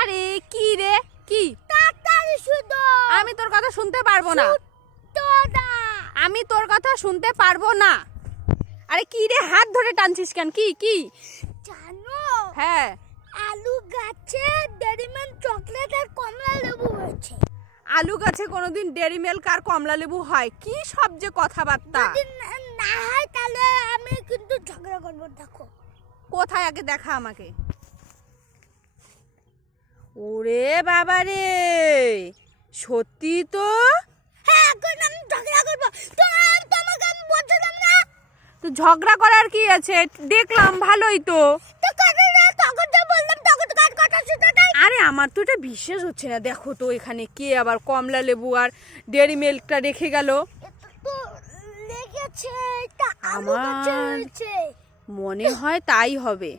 আরে কি রে কি? তাড়াতাড়ি শুধু। আমি তোর কথা শুনতে পারবো না। আমি তোর কথা শুনতে পারবো না। আরে কি রে, হাত ধরে টানছিস কেন? কি কি জানো? হ্যাঁ, আলু গাছে ডেরি মিল্ক চকলেট আর কমলা লেবু হয়েছে। আলু গাছে কোনোদিন ডেরি মিল্ক আর কমলা লেবু হয়? কি সব যে কথাবার্তা। যদি না হয় তাহলে আমি কিন্তু ঝগড়া করবো। দেখো কোথায়, আগে দেখা আমাকে। ওরে বাবা রে, সত্যি তো? হ্যাঁ, এখন আমি ঝগড়া করবো। তো তোমাকে আমি বলছিলাম না তো ঝগড়া করার কি আছে? দেখলাম ভালোই তো। তো করে না, তখন তো বললাম, তখন তো কার কথা শুনতে চাই। আরে আমার তো এটা বিশ্বাস হচ্ছে না। দেখো তো এখানে কে আবার কমলা লেবু আর ডেরি মিল্কটা রেখে গেল। এটা তো লেগেছে, এটা আলু গাছে আমার হয়েছে। মনে হয় তাই হবে।